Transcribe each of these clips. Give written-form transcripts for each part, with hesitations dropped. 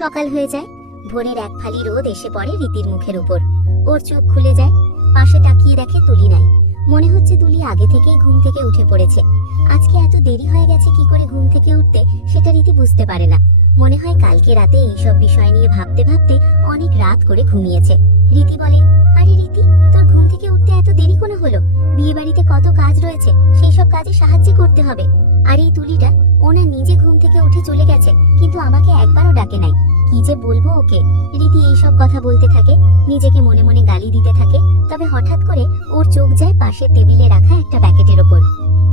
সকাল হয়ে যায়। ভোরের এক ফালি রোদ এসে পড়ে রীতির মুখের উপর। ওর চোখ খুলে যায়। পাশে তাকিয়ে দেখে তুলি নাই। মনে হচ্ছে তুলি আগে থেকেই ঘুম থেকে উঠে পড়েছে। আজকে এত দেরি হয়ে গেছে কি করে ঘুম থেকে উঠতে সেটা রীতি বুঝতে পারে না। মনে হয় কালকে রাতে এইসব বিষয় নিয়ে ভাবতে ভাবতে অনেক রাত করে ঘুমিয়েছে। রীতি বলে, আরে রীতি, তোর ঘুম থেকে উঠতে এত দেরি কোনো হলো? বিয়ে বাড়িতে কত কাজ রয়েছে, সেই সব কাজে সাহায্য করতে হবে। আর এই তুলিটা, ওনা নিজে ঘুম থেকে উঠে চলে গেছে, কিন্তু আমাকে একবারও ডাকে নাই। কি যে বলবো ওকে। রীতি এইসব কথা বলতে থাকে, নিজেকে মনে মনে গালি দিতে থাকে। তবে হঠাৎ করে ওর চোখ যায় পাশের টেবিলে রাখা একটা প্যাকেটের ওপর।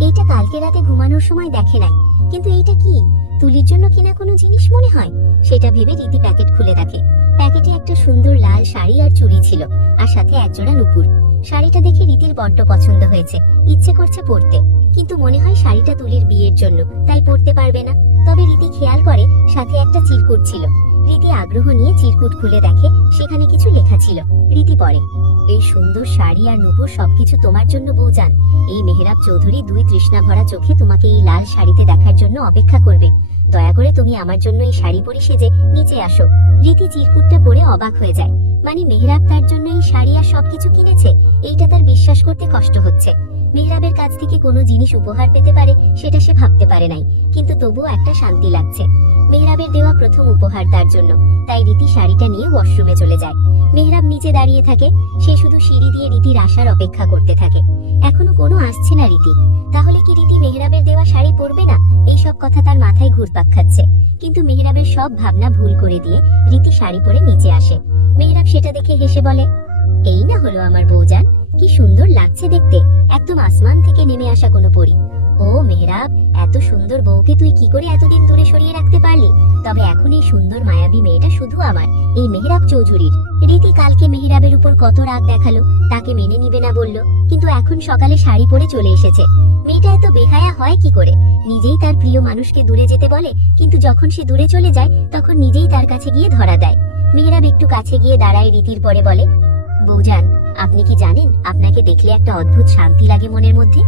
এইটা কালকে রাতে ঘুমানোর সময় দেখে নাই, কিন্তু এইটা কি? তুলির জন্য কিনা কোনো জিনিস মনে হয়। সেটা ভেবে রীতি প্যাকেট খুলে দেখে। প্যাকেটে একটা সুন্দর লাল শাড়ি আর চুড়ি ছিল, আর সাথে একজোড়া নুপুর। শাড়িটা দেখে রীতির বড্ড পছন্দ হয়েছে, ইচ্ছে করছে পরতে। কিন্তু মনে হয় শাড়িটা তুলির বিয়ের জন্য, তাই পরতে পারবে না। তবে রীতি খেয়াল করে সাথে একটা চিরকুট ছিল। রীতি আগ্রহ নিয়ে চিরকুট খুলে দেখে, সেখানে কিছু লেখা ছিল। রীতি পড়ে, এই সুন্দর শাড়ি আর নুপুর সবকিছু তোমার জন্য বউজান। এই মেহরাব চৌধুরী দুই তৃষ্ণা ভরা চোখে তোমাকে এই লাল শাড়িতে দেখার জন্য অপেক্ষা করবে। দয়া করে তুমি আমার জন্য এই শাড়ি পরে সেজে নিচে আসো। রীতি চিরকুটটা পড়ে অবাক হয়ে যায়। মানে মেহরাব তার জন্য এই শাড়ি আর সবকিছু কিনেছে? এইটা তার বিশ্বাস করতে কষ্ট হচ্ছে। মেহরাবের কাছ থেকে কোনো জিনিস উপহার পেতে পারে সেটা সে ভাবতে পারে নাই, কিন্তু তবুও একটা শান্তি লাগছে। মেহরাবের দেওয়া প্রথম উপহার তার জন্য, তাই রীতি শাড়িটা নিয়ে ওয়াশরুমে চলে যায়। মেহরাব নিচে দাঁড়িয়ে থাকে। সে শুধু সিঁড়ি দিয়ে রীতির আসার অপেক্ষা করতে থাকে। এখনো কোনো আসছে না রীতি। তাহলে কি রীতি মেহরাবের দেওয়া শাড়ি পরবে না? এইসব কথা তার মাথায় ঘুরপাক খাচ্ছে। কিন্তু মেহরাবের সব ভাবনা ভুল করে দিয়ে রীতি শাড়ি পরে নিচে আসে। মেহরাব সেটা দেখে হেসে বলে, এই না হলো আমার বউজান, কি সুন্দর লাগছে দেখতে, একদম আসমান থেকে নেমে আসা কোনো পরী। ও মেহরাব, এত সুন্দর বউকে তুই কি করে এতদিন দূরে সরিয়ে রাখতে পারলি? তবে এখন এই সুন্দর মায়াবী মেয়েটা শুধু আমার, এই মেহরাব চৌধুরীর। রীতি কালকে মেহরাবের উপর কত রাগ দেখালো, তাকে মেনে নিবে না বলল, কিন্তু এখন সকালে শাড়ি পরে চলে এসেছে। মেয়েটা এত বেহায়া হয় কি করে? নিজেই তার প্রিয় মানুষকে দূরে যেতে বলে, কিন্তু যখন সে দূরে চলে যায় তখন নিজেই তার কাছে গিয়ে ধরা দেয়। মেহরাব একটু কাছে গিয়ে দাঁড়ায় রীতির পরে বলে, বউজান, আপনি কি জানেন আপনাকে দেখলে একটা অদ্ভুত শান্তি লাগে মনের মধ্যে?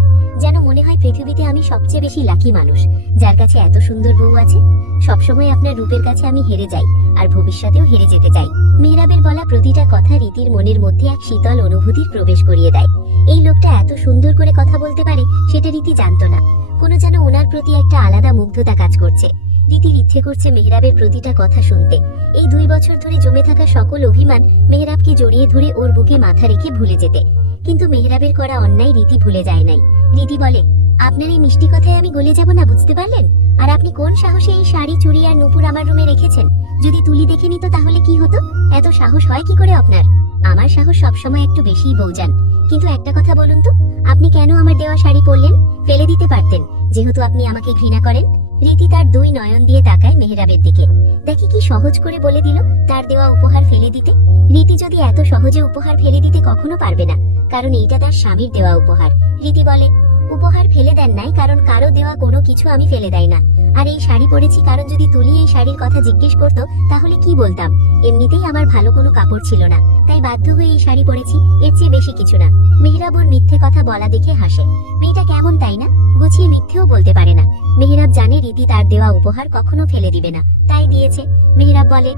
যেন মনে হয় পৃথিবীতে আমি সবচেয়ে বেশি লাকি মানুষ, যার কাছে এত সুন্দর বউ আছে। সবসময় আপনার রূপের কাছে আমি হেরে যাই, আর ভবিষ্যতেও হেরে যেতে চাই। মেহরাবের বলা প্রতিটা কথা রীতির মনের মধ্যে এক শীতল অনুভূতির প্রবেশ করিয়ে দেয়। এই লোকটা এত সুন্দর করে কথা বলতে পারে সেটা রীতি জানতো না। কোনো যেন ওনার প্রতি একটা আলাদা মুগ্ধতা কাজ করছে। রীতির ইচ্ছে করছে মেহরাবের প্রতিটা কথা শুনতে। এই 2 বছর ধরে জমে থাকা সকল অভিমান মেহরাবকে জড়িয়ে ধরে ওর বুকে মাথা রেখে ভুলে যেতে। কিন্তু মেহরাবের করা অন্যায় রীতি ভুলে যায় নাই। রীতি বলে, আপনার এই মিষ্টি কথায় আমি গলে যাব না, বুঝতে পারলেন? আর আপনি কোন সাহসে এই শাড়ি চুড়ি আর নুপুর আমার রুমে রেখেছেন? যদি তুলি দেখে নিত তাহলে কি হতো? এত সাহস হয় কি করে আপনার? আমার সাহস সবসময় একটু বেশিই বউজান। কিন্তু একটা কথা বলুন তো, আপনি কেন আমার দেওয়া শাড়ি পরলেন? ফেলে দিতে পারতেন, যেহেতু আপনি আমাকে ঘৃণা করেন। রীতি তার 2 নয়ন দিয়ে তাকায় মেহরাবের দিকে। দেখি কি সহজ করে বলে দিল তার দেওয়া উপহার ফেলে দিতে। রীতি যদি এত সহজে উপহার ফেলে দিতে কখনো পারবে না, কারণ এইটা তার স্বামীর দেওয়া উপহার। রীতি বলে, উপহার ফেলে দেন নাই, কারণ কারো দেওয়া কোনো কিছু আমি ফেলে দেই না। আর এই শাড়ি পরেছি কারণ যদি তুলি এই শাড়ির কথা জিজ্ঞেস করতো তাহলে কি বলতাম? এমনিতেই আমার ভালো কোনো কাপড় ছিল না, তাই বাধ্য হয়ে এই শাড়ি পরেছি, এর চেয়ে বেশি কিছু না। মেহরাব ওর মিথ্যে কথা বলা দেখে হাসে। মেয়েটা কেমন তাই না, গুছিয়ে মিথ্যেও বলতে পারে না। মেহরাব জানে রীতি তার দেওয়া উপহার কখনো ফেলে দিবে না, তাই দিয়েছে। মেহরাব বলে,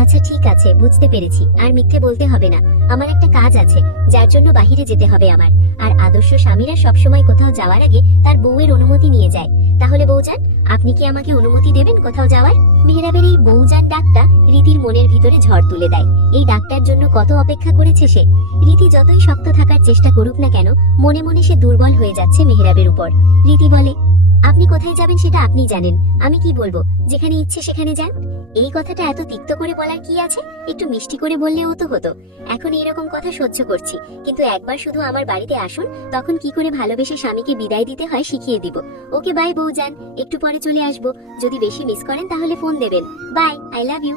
আচ্ছা ঠিক আছে, বুঝতে পেরেছি, আর মিথ্যে বলতে হবে না। আমার একটা কাজ আছে, যার জন্য বাহিরে যেতে হবে আমার। আর আদর্শ স্বামীরা সবসময় কোথাও যাওয়ার আগে তার বউয়ের অনুমতি নিয়ে যায়। তাহলে বউজান, আপনি কি আমাকে অনুমতি দেবেন কোথাও যাওয়ার? মেহরাবের এই বউজান ডাকটা রীতির মনের ভিতরে ঝড় তুলে দেয়। এই ডাকটার জন্য কত অপেক্ষা করেছে সে। রীতি যতই শক্ত থাকার চেষ্টা করুক না কেন, মনে মনে সে দুর্বল হয়ে যাচ্ছে মেহরাবের উপর। রীতি বলে, আপনি কোথায় যাবেন সেটা আপনি জানেন, আমি কি বলবো? যেখানে ইচ্ছে সেখানে যান। এই কথাটা এত তিক্ত করে বলার কি আছে? একটু মিষ্টি করে বললেও তো হতো। এখন এরকম কথা সহ্য করছি, কিন্তু একবার শুধু আমার বাড়িতে আসুন, তখন কি করে ভালোবেসে স্বামীকে বিদায় দিতে হয় শিখিয়ে দিব। ওকে বাই বউজান, একটু পরে চলে আসবো। যদি বেশি মিস করেন তাহলে ফোন দেবেন। Bye, I love you.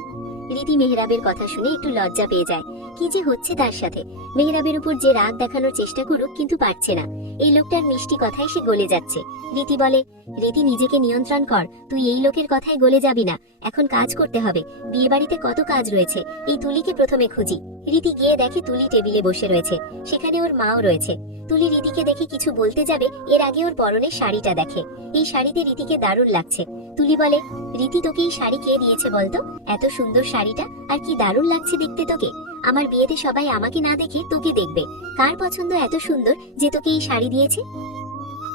Riti মেহরাবের কথা শুনে একটু লজ্জা পেয়ে যায়। কি যে হচ্ছে তার সাথে। মেহরাবের উপর যে রাগ দেখানোর চেষ্টা করুক, কিন্তু পারছে না। এই লোকটার মিষ্টি কথায় সে গলে যাচ্ছে। রীতি বলে, রীতি নিজেকে নিয়ন্ত্রণ কর, তুই এই লোকের কথায় গলে যাবি না। এখন কাজ করতে হবে, বিয়ে বাড়িতে কত কাজ রয়েছে। এই তুলিকে প্রথমে খুঁজি। রীতি গিয়ে দেখে তুলি টেবিলে বসে রয়েছে, সেখানে ওর মাও রয়েছে। তুলি রীতিকে দেখে কিছু বলতে যাবে, এর আগে ওর পরনের শাড়িটা দেখে। এই শাড়িতে রীতিকে দারুণ লাগছে। তুলি বলে, রীতি তোকে এই শাড়ি কে দিয়েছে বলতো? এত সুন্দর শাড়িটা, আর কি দারুণ লাগছে দেখতে তোকে। আমার বিয়েতে সবাই আমাকে না দেখে তোকে দেখবে। কার পছন্দ এত সুন্দর যে তোকে এই শাড়ি দিয়েছে?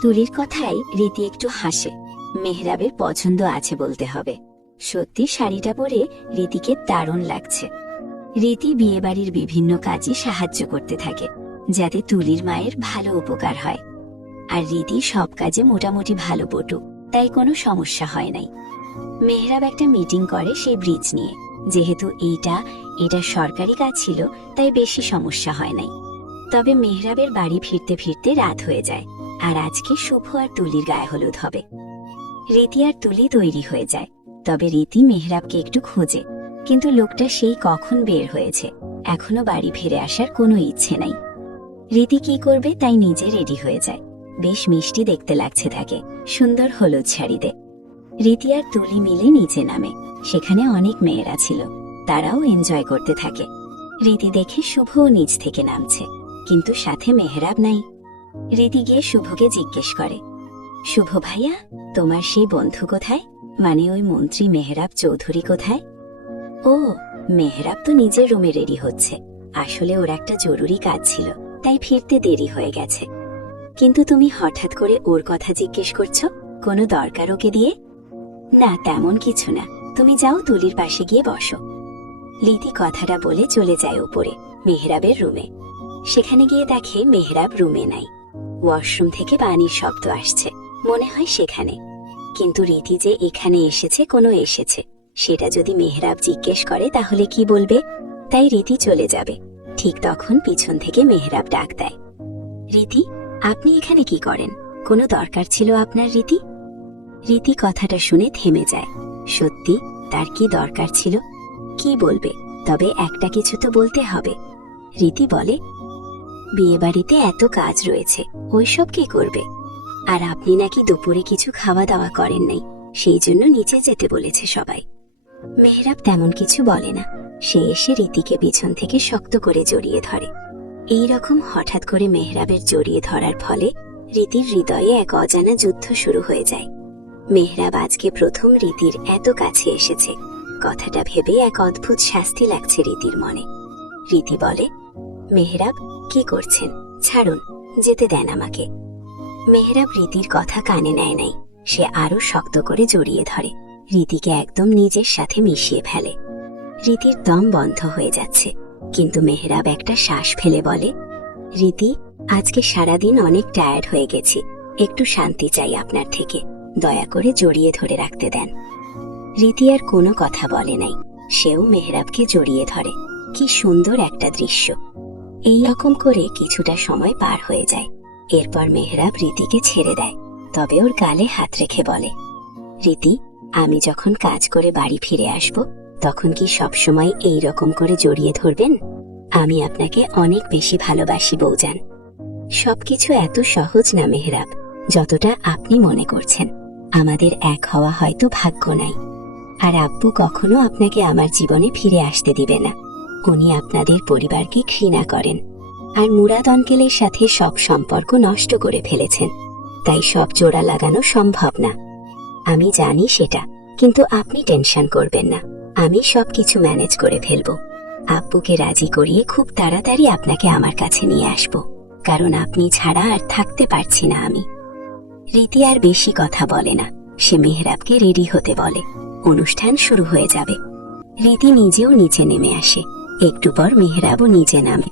তুলির কথায় রীতি একটু হাসে। মেহরাবের পছন্দ আছে বলতে হবে। সত্যি শাড়িটা পরে রীতিকে দারুণ লাগছে। রীতি বিয়েবাড়ির বিভিন্ন কাজে সাহায্য করতে থাকে, যাতে তুলির মায়ের ভালো উপকার হয়। আর রীতি সব কাজে মোটামুটি ভালো পটু, তাই কোনো সমস্যা হয় নাই। মেহরাব একটা মিটিং করে সেই ব্রিজ নিয়ে। যেহেতু এটা সরকারি কাজ ছিল, তাই বেশি সমস্যা হয় নাই। তবে মেহরাবের বাড়ি ফিরতে ফিরতে রাত হয়ে যায়। আর আজকে শুভ আর তুলির গায়ে হলুদ হবে। রীতি আর তুলি তৈরি হয়ে যায়। তবে রীতি মেহরাবকে একটু খোঁজে, কিন্তু লোকটা সেই কখন বের হয়েছে, এখনো বাড়ি ফিরে আসার কোনো ইচ্ছে নাই। রীতি কি করবে তাই নিজে রেডি হয়ে যায়। বেশ মিষ্টি দেখতে লাগছে তাকে, সুন্দর হলুদ শাড়িতে। রীতি আর তুলি মিলে নিচে নামে। সেখানে অনেক মেয়েরা ছিল, তারাও এনজয় করতে থাকে। রীতি দেখে শুভও নিচ থেকে নামছে, কিন্তু সাথে মেহরাব নাই। রীতি গিয়ে শুভকে জিজ্ঞেস করে, শুভ ভাইয়া, তোমার সেই বন্ধু কোথায়? মানে ওই মন্ত্রী মেহরাব চৌধুরী কোথায়? ও, মেহরাব তো নিজের রুমে রেডি হচ্ছে। আসলে ওর একটা জরুরি কাজ ছিল, তাই ফিরতে দেরি হয়ে গেছে। কিন্তু তুমি হঠাৎ করে ওর কথা জিজ্ঞেস করছো? কোনো দরকার ওকে দিয়ে? না, তেমন কিছু না। তুমি যাও, তুলির পাশে গিয়ে বসো। রীতি কথাটা বলে চলে যায় উপরে মেহরাবের রুমে। সেখানে গিয়ে দেখে মেহরাব রুমে নাই। ওয়াশরুম থেকে পানির শব্দ আসছে, মনে হয় সেখানে। কিন্তু রীতি যে এখানে এসেছে সেটা যদি মেহরাব জিজ্ঞেস করে তাহলে কি বলবে? তাই রীতি চলে যাবে। ঠিক তখন পিছন থেকে মেহরাব ডাক দেয়, রীতি, আপনি এখানে কি করেন? কোনো দরকার ছিল আপনার রীতি? রীতি কথাটা শুনে থেমে যায়। সত্যি তার কি দরকার ছিল? কি বলবে? তবে একটা কিছু তো বলতে হবে। রীতি বলে, বিয়েবাড়িতে এত কাজ রয়েছে, ওইসব কি করবে? আর আপনি নাকি দুপুরে কিছু খাওয়া দাওয়া করেন নাই, সেই জন্য নিচে যেতে বলেছে সবাই। মেহরাব তেমন কিছু বলে না। সে এসে রীতিকে পিছন থেকে শক্ত করে জড়িয়ে ধরে। এই রকম হঠাৎ করে মেহরাবের জড়িয়ে ধরার ফলে রীতির হৃদয়ে এক অজানা যুদ্ধ শুরু হয়ে যায়। মেহরাব আজকে প্রথম রীতির এত কাছে এসেছে, কথাটা ভেবে এক অদ্ভুত শাস্তি লাগছে রীতির মনে। রীতি বলে, মেহরাব, কি করছেন? ছাড়ুন, যেতে দেন আমাকে। মেহরাব রীতির কথা কানে নেয় নাই। সে আরো শক্ত করে জড়িয়ে ধরে, রীতিকে একদম নিজের সাথে মিশিয়ে ফেলে। রীতির দম বন্ধ হয়ে যাচ্ছে, কিন্তু মেহরাব একটা শ্বাস ফেলে বলে, রীতি, আজকে সারাদিন অনেক টায়ার্ড হয়ে গেছি, একটু শান্তি চাই আপনার থেকে, দয়া করে জড়িয়ে ধরে রাখতে দেন। রীতি আর কোনো কথা বলে নাই। সেও মেহরাবকে জড়িয়ে ধরে। কি সুন্দর একটা দৃশ্য। এই রকম করে কিছুটা সময় পার হয়ে যায়। এরপর মেহরাব রীতিকে ছেড়ে দেয়, তবে ওর গালে হাত রেখে বলে, রীতি, আমি যখন কাজ করে বাড়ি ফিরে আসব, তখন কি সবসময় এই রকম করে জড়িয়ে ধরবেন? আমি আপনাকে অনেক বেশি ভালোবাসি বউজান। সবকিছু এত সহজ না মেহরাব, যতটা আপনি মনে করছেন। আমাদের এক হওয়া হয়তো ভাগ্য নাই। আর আব্বু কখনো আপনাকে আমার জীবনে ফিরে আসতে দিবে না। উনি আপনাদের পরিবারকে ঘৃণা করেন, আর মুরাদ অঙ্কেলের সাথে সব সম্পর্ক নষ্ট করে ফেলেছেন। তাই সব জোড়া লাগানো সম্ভব না। আমি জানি সেটা, কিন্তু আপনি টেনশন করবেন না। আমি সবকিছু ম্যানেজ করে ফেলব। আব্বুকে রাজি করিয়ে খুব তাড়াতাড়ি আপনাকে আমার কাছে নিয়ে আসব, কারণ আপনি ছাড়া আর থাকতে পারছি না আমি। রীতি আর বেশি কথা বলে না। সে মেহরাবকে রেডি হতে বলে। অনুষ্ঠান শুরু হয়ে যাবে। রীতি নিজেও নিচে নেমে আসে। একটু পর মেহরাবও নিচে নামে।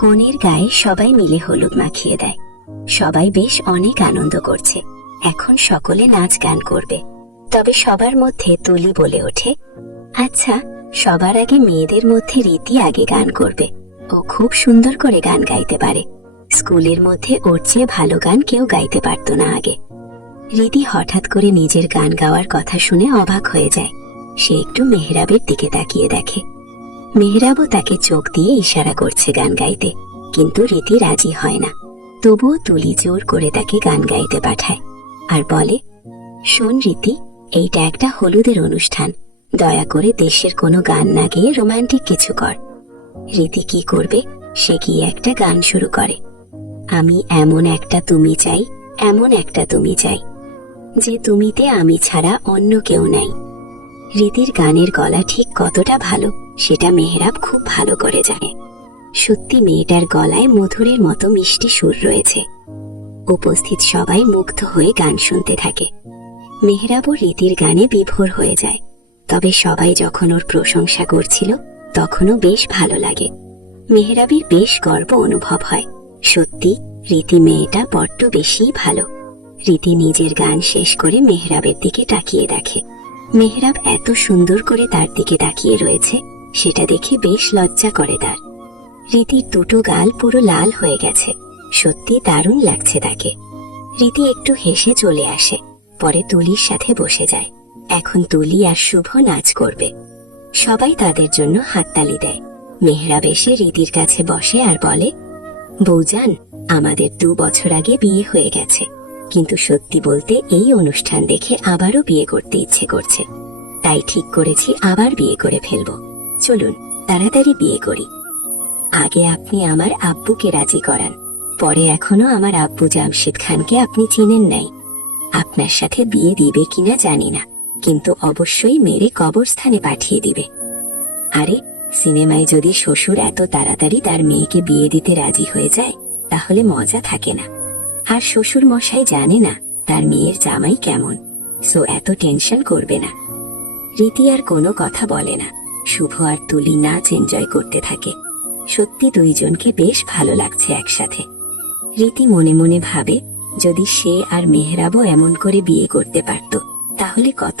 কনের গায়ে সবাই মিলে হলুদ মাখিয়ে দেয়। সবাই বেশ অনেক আনন্দ করছে। এখন সকলে নাচ গান করবে। তবে সবার মধ্যে তুলি বলে ওঠে, আচ্ছা, সবার আগে মেয়েদের মধ্যে রীতি আগে গান করবে। ও খুব সুন্দর করে গান গাইতে পারে। স্কুলের মধ্যে ওর চেয়ে ভালো গান কেউ গাইতে পারত না আগে। রীতি হঠাৎ করে নিজের গান গাওয়ার কথা শুনে অবাক হয়ে যায়। সে একটু মেহরাবের দিকে তাকিয়ে দেখে। মেহরাবও তাকে চোখ দিয়ে ইশারা করছে গান গাইতে, কিন্তু রীতি রাজি হয় না। তবুও তুলি জোর করে তাকে গান গাইতে পাঠায় আর বলে, শোন রীতি, এইটা একটা হলুদের অনুষ্ঠান। দয়া করে দেশের কোনো গান না গেয়ে রোমান্টিক কিছু কর। রীতি কি করবে, সে কি একটা গান শুরু করে। আমি এমন একটা তুমি চাই, এমন একটা তুমি চাই, যে তুমিতে আমি ছাড়া অন্য কেউ নাই। রীতির গানের গলা ঠিক কতটা ভালো সেটা মেহরাব খুব ভালো করে জানে। সত্যি মেয়েটার গলায় মধুরের মতো মিষ্টি সুর রয়েছে। উপস্থিত সবাই মুগ্ধ হয়ে গান শুনতে থাকে। মেহরাবও রীতির গানে বিভোর হয়ে যায়। তবে সবাই যখন ওর প্রশংসা করছিল তখনও বেশ ভালো লাগে। মেহরাবের বেশ গর্ব অনুভব হয়। সত্যি রীতি মেয়েটা বড্ড বেশিই ভালো। রীতি নিজের গান শেষ করে মেহরাবের দিকে তাকিয়ে দেখে। মেহরাব এত সুন্দর করে তার দিকে তাকিয়ে রয়েছে, সেটা দেখে বেশ লজ্জা করে তার। রীতির দুটো গাল পুরো লাল হয়ে গেছে। সত্যি দারুণ লাগছে তাকে। রীতি একটু হেসে চলে আসে, পরে তুলির সাথে বসে যায়। এখন তুলি আর শুভ নাচ করবে। সবাই তাদের জন্য হাততালি দেয়। মেহরাব এসে রীতির কাছে বসে আর বলে, বৌজান, আমাদের 2 বছর আগে বিয়ে হয়ে গেছে, কিন্তু সত্যি বলতে এই অনুষ্ঠান দেখে আবারও বিয়ে করতে ইচ্ছে করছে। তাই ঠিক করেছি আবার বিয়ে করে ফেলবো। চলুন তাড়াতাড়ি বিয়ে করি। আগে আপনি আমার আব্বুকে রাজি করান, পরে এখনো আমার আব্বু জামশেদ খানকে আপনি চিনেন নাই। আপনার সাথে বিয়ে দিবে কিনা জানি না, কিন্তু অবশ্যই মেরে কবরস্থানে পাঠিয়ে দিবে। আরে, সিনেমায় যদি শ্বশুর এত তাড়াতাড়ি তার মেয়েকে বিয়ে দিতে রাজি হয়ে যায় তাহলে মজা থাকে না। আর শ্বশুর মশাই জানে না তার মেয়ের জামাই কেমন, সো এত টেনশন করবে না। রীতি আর কোনো কথা বলে না। শুভ আর তুলি নাচ এনজয় করতে থাকে। সত্যি দুইজনকে বেশ ভালো লাগছে একসাথে। রীতি মনে মনে ভাবে, যদি সে আর মেহরাবও এমন করে বিয়ে করতে পারত তাহলে কত